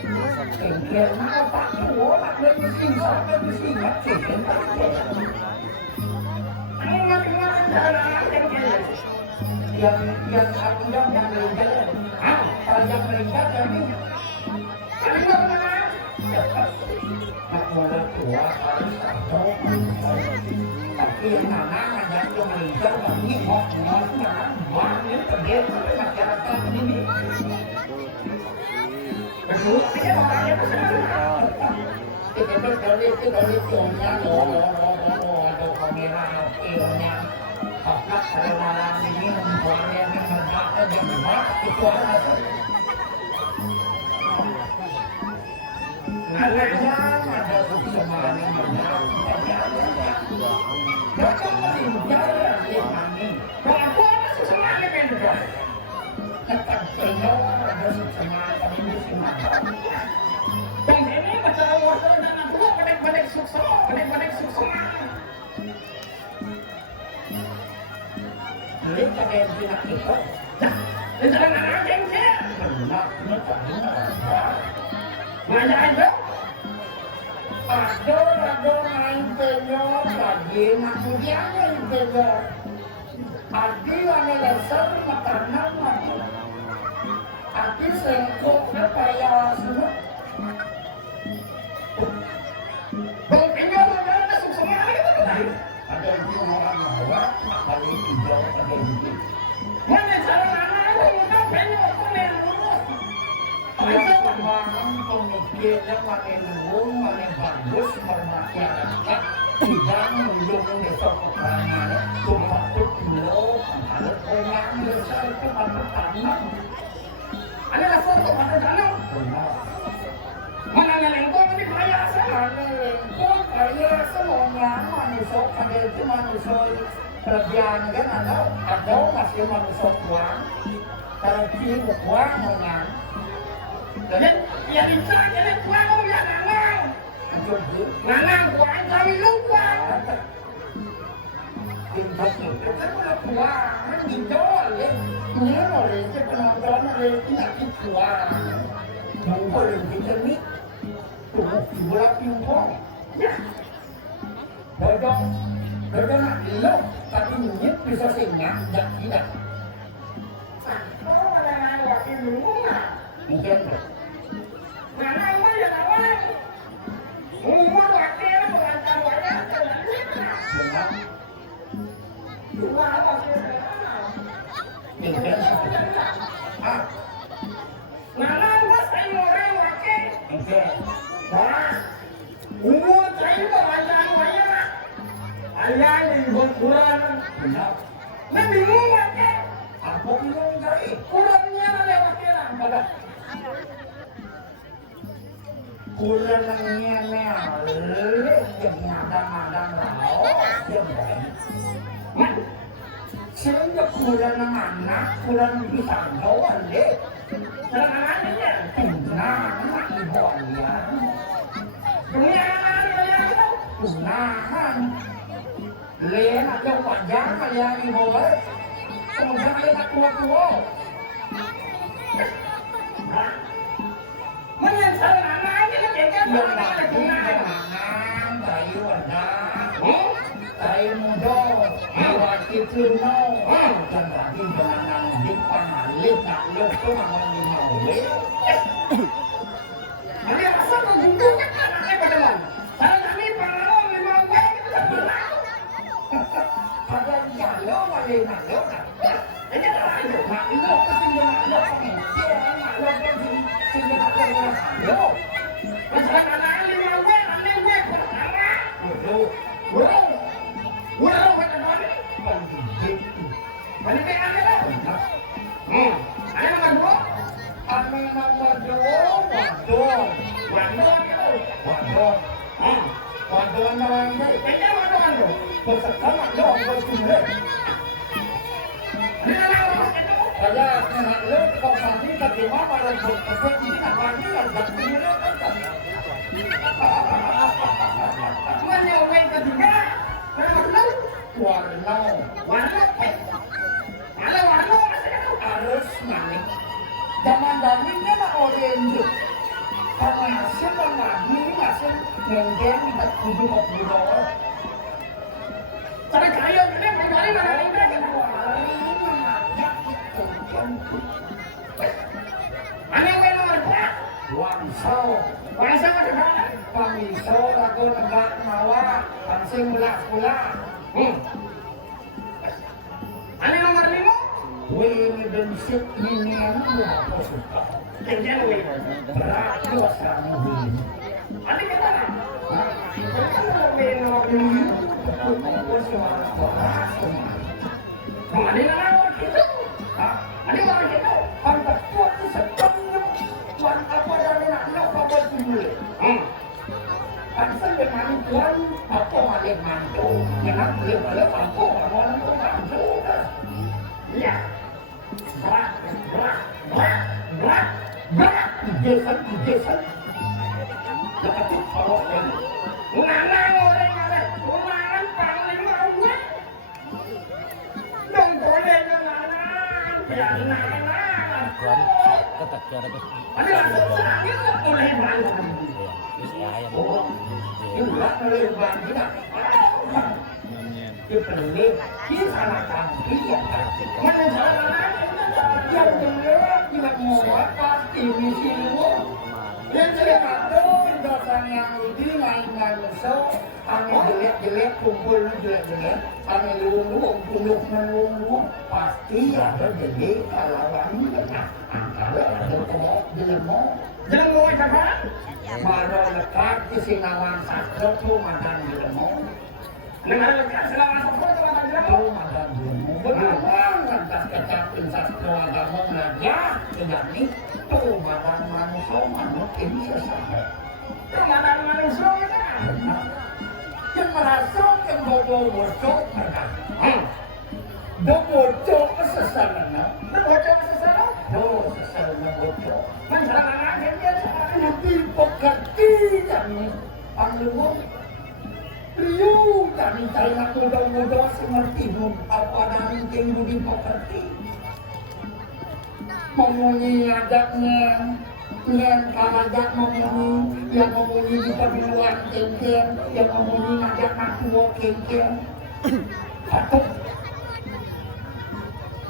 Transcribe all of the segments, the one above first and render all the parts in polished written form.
Kengkel mau tak tua nak mesin sampai mesin macam yang abang yang meninggal, kalau yang meninggal jadi kalau mana? Nak orang tua harus tahu, tapi yang mana ada yang meninggal bagi mau mana terjadi masyarakat ini. Betul, dia orangnya kita dari punya ada kamera filmnya. Apakah saya malam ini membuatnya membuatnya yang membuat itu apa? Ada seseorang yang membuat Jangan meninggal di kami. Kalau ada seseorang yang membuat tetap keluar ada seseorang yang membuat. Dan ini masalah waktu dengan dua pendek-pendek sukses. Kita yang tidak itu, jangan ada yang dia. Banyak itu. Ada main telur lagi, maksudnya main telur. Adi yang lesser makanan mati. Adi sengkoknya kayak semut. Buktinya ada sukses itu tadi. Ada yang orang bawa, paling hijau ada gigi. Mana cara mana itu penyok penyok. Ada pemahaman pemikiran makin luwung, makin bagus bermasyarakat. Tidak mendukung besok peperangan. Cuma dulu, ada orang besar itu pada tanam. Ada rasa untuk pada tanam. Mana lengkong ini kaya sama lengkong kaya semuanya manusia ada itu manusia kerjaan kan ada masih manusia kuang kalau kiri kuang menang dan ya bisa jadi kuang ya nangang kuang dari luar tingkat itu kan ada kuang dijual ya ini oleh penonton oleh tidak kuang mungkin kita ni bola pingpong, ya. Bodong nak elok, tapi nyet bisa singgah, tidak. Oh, ada wakil rumah. Mungkin tu. Mana rumah yang awal? Rumah wakil berantar wajah dengan kita. Benar. Rumah wakil berantar. Mungkin. Mana rumah saya orang wakil? Mungkin. Umur saya bacaan wayang, ayah yang kurang, nak bingung macam, apa bingung dari kurangnya ada wakilan pada, kurangnya mel, yang ada lau, yang sehingga kurang anak, kurang pisang doang deh, kurang anaknya, nah ibunya. Unahan Lian ada wajah yang ibu kemudian dia tak tua-tua menyesal anaknya yang lagi dengan bayi wajah bayi muda wakil kuno dan lagi dengan di pangalik nak lupa mengenal ini rasa kegundukan anaknya pada mana? Kalau kami pengalaman memang baik kita berlaku. Ada yang lo boleh nak lo nak. Ini adalah lo nak lo ketinggalan lo kami. Nak lo ketinggalan lo. Masalah anak lima baik, anak baik perkara. Wow, kata mana? Mana baik anak lo? Anak nomor dua. Anak nomor dua. Waduh, kayaknya waduh, bersekolah dong, bersulit. Saya anak lu, kau nanti terima pada berpesan ini namanya yang berpindah kan? Mana orang ketiga? Warna, harus manik. Zaman dahulunya lah orange. masih lagi masih nengeng di kudu kudu. Tapi kaya ini kembali mana ini kan ya itu kan. Ane kowe nomor berapa? Wangso. Wangso ada mana? Wangso lagu negak mawa, pansing mulak-mulak. Ane nomor 5? Wih bensin ini anu apa suka? Jangan wih berat dua sama wih. Ane kemana? Kalau wih nomor 5, aku suara berat semua. Ane nomor itu? Ane nomor itu? Pantas kuat setengah. Tuan apa dari nak apa dulu? Pantas dengan tuan apa malah mantu? Jangan boleh boleh mampu orang tu mantu. Ya. Jesan. Dapat follow ini. Nganang orang ada, nganang panglima awak. Dong boleh nganang, biar nganang. Ketat cara tu. Ada lagi boleh nganang. Oh, enggak boleh nganang. Dipelih, kita makan dia. Mana jalan yang jelek tidak mau pasti misi lu. Yang jelek itu dosan yang ini main-main mesok. Ane jelek kumpul jelek. Ane lulung pasti ada jelek kalawan benar. Kalau ada kok jelemo itu apa? Malah lekat di sinawan sakro tu makan jelemo. Dengan lekat sinawan sakro tu makan jelemo. Makan jelemo. Benar lantas kecapin sakro agama belajar. Tidak itu makan manusia ini sesama. Itu makan manusia benar. Yang merasa yang bocok mereka. Bocok kesesana. Bocok kesesana? Oh, kesesana bocok. Menjelaskan dia nanti pekerti kami panglima. Riu kami cari nak muda-muda semerti apa dari yang budi pekerti. Memunyi ajaknya. Yang kalajak memunyi, yang memunyi di pemilihan kengkeng, yang memunyi ngajak matua kengkeng. Atau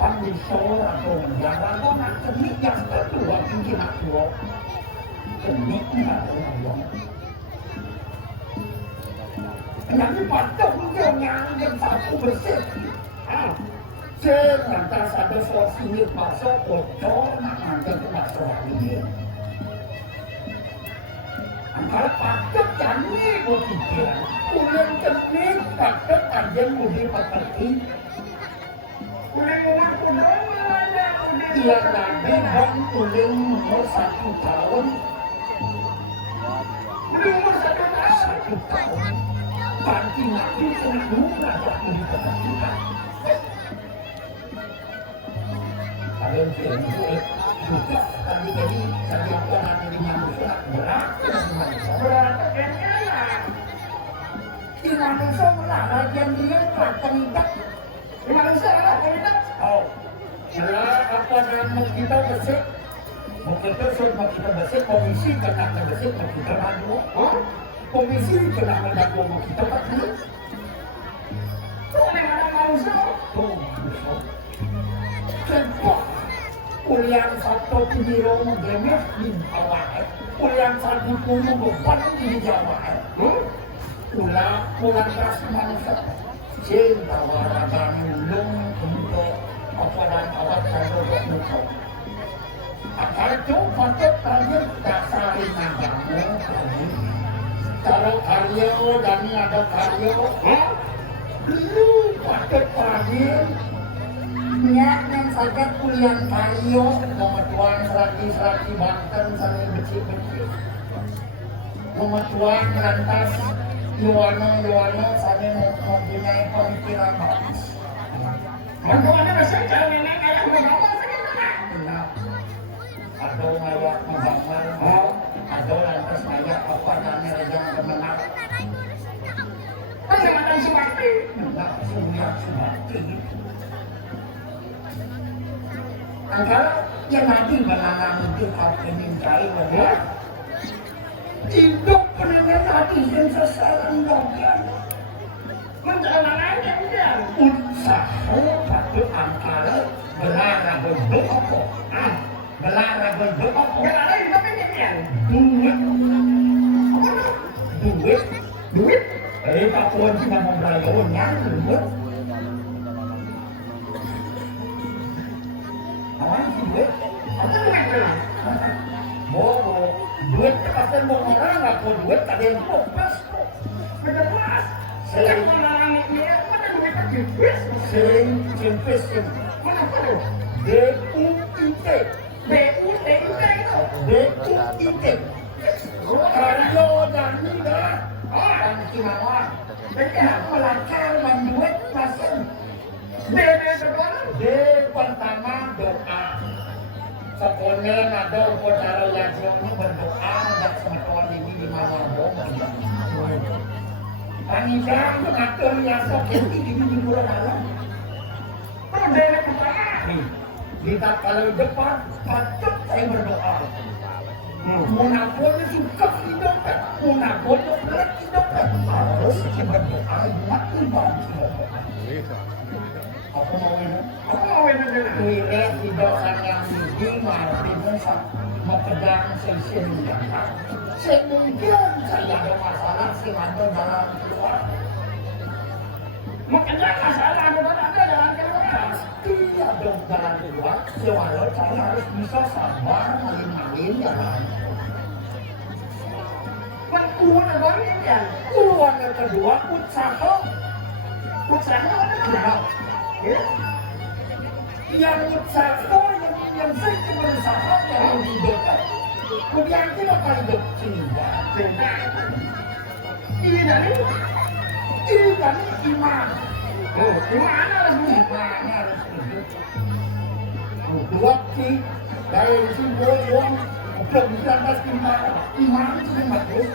panggil seorang orang kau nak kenik yang kedua tinggi matua. Keniknya orang. Yang patut dia yang satu bersih. Jangan tak ada sini masuk bocor nak nanti masuk lagi. Antara patut kami berfikir, ulang kenik patut ada mudah pekerti. Ulang ada. Ia nanti bang ulang umur 1 tahun. Ulang umur 1 tahun. Nanti kena ada mudah pekerti. Ada yang juga tadi saya akan nanti manusia berat di manusia lah yang dia terlibat di manusia lah terlibat. Oh, apa nama kita bersih? Mau kita bersih komisi kena bersih mau kita maju. Komisi kena maju mau kita maju. Tuh memang manusia. Tuh manusia. Contoh. Kuliah satu biro mengemis di bawah, kuliah satu punya beban di Jawa. Pulang kas manusia, cinta warga mulung untuk apa dan awat kalau bermuka. Akal itu patut terakhir dasari nagamu. Kalau karya dan ada karya, dulu patut terakhir. Yang saja kuliah kayu, memetuan serati Banten sambil becik-becik. Memetuan lantas Yono sambil mempunyai pemikiran bagus. Memetuan besar kalau nenek kayak Muhammad segala. Benar. Atau kayak Muhammad, atau lantas kayak apa namanya Raja Kemenang. Kecamatan Subakti. Benar, Subakti. Kalau yang nanti menanam itu kau ingin cari benar, hidup pendengar hati yang sasaran bagian menjalanannya udah usaha satu antara belara bentuk apa belara bentuk apa belara itu apa duit duit tak puan cuma mau belajar yang duit apa duit apa duit mau duit pasti mau orang nggak mau duit tak ada yang fokus bener mas sering orang ini mana duit lagi sering jempes mana tuh DUIT Karyo dan Nida dan Kinawan mereka melancar membuat pasien D pertama doa sekolah ada upacara yang berdoa dan semua ini di mana Panjang mengatur yang sakit di bulan malam pendek pertama kita kalau depan patut saya berdoa Munapun suka hidup, munapun berat hidup, harus berdoa buat ibadah. Aku mau ini dengan hidup yang di mana bisa mempegang sesungguhnya. Semungkin saya ada masalah ada dalam keluar. Makanya masalah ada dalam keluar. Tidak ada jalan keluar, sewalau saya harus bisa sabar malin-malin jalan. Keluar ya. Keluar yang kedua usaha ada ya. Yang usaha yang sering berusaha yang hidup. Kemudian kita akan hidup cinta. Ini dari iman. Iman harus dua dari simbol yang kemudian iman itu bagus.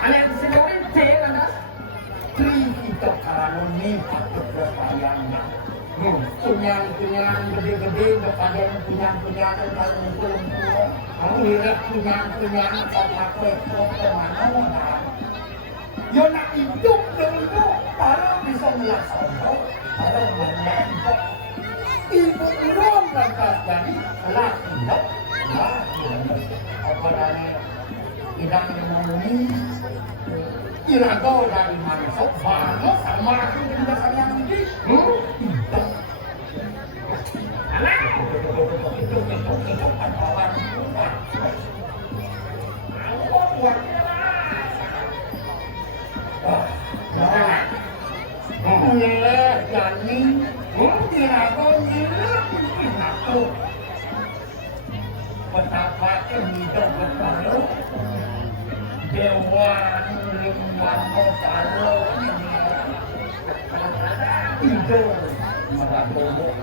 Yang simbol C adalah kita kalau ini patut berpayangnya. Punyang gede-gede kepada punyang kalau untuk lihat punyang sama kue kemana. Yo nak hidup dulu baru bisa melaksanakan baru menembak ibu belum lantas jadi telah hidup apa dari tidak memenuhi irago dari manusia baru sama kita sayang ini hidup anak itu antara buat mulai jadi irago itu betapa hidup bertalu dewan limban bertalu hidup merabuk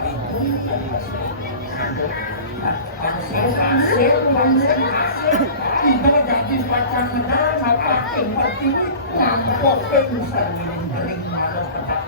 hasil hidup jadi pacar negara maka seperti ngampok pengusaha miring malu ketak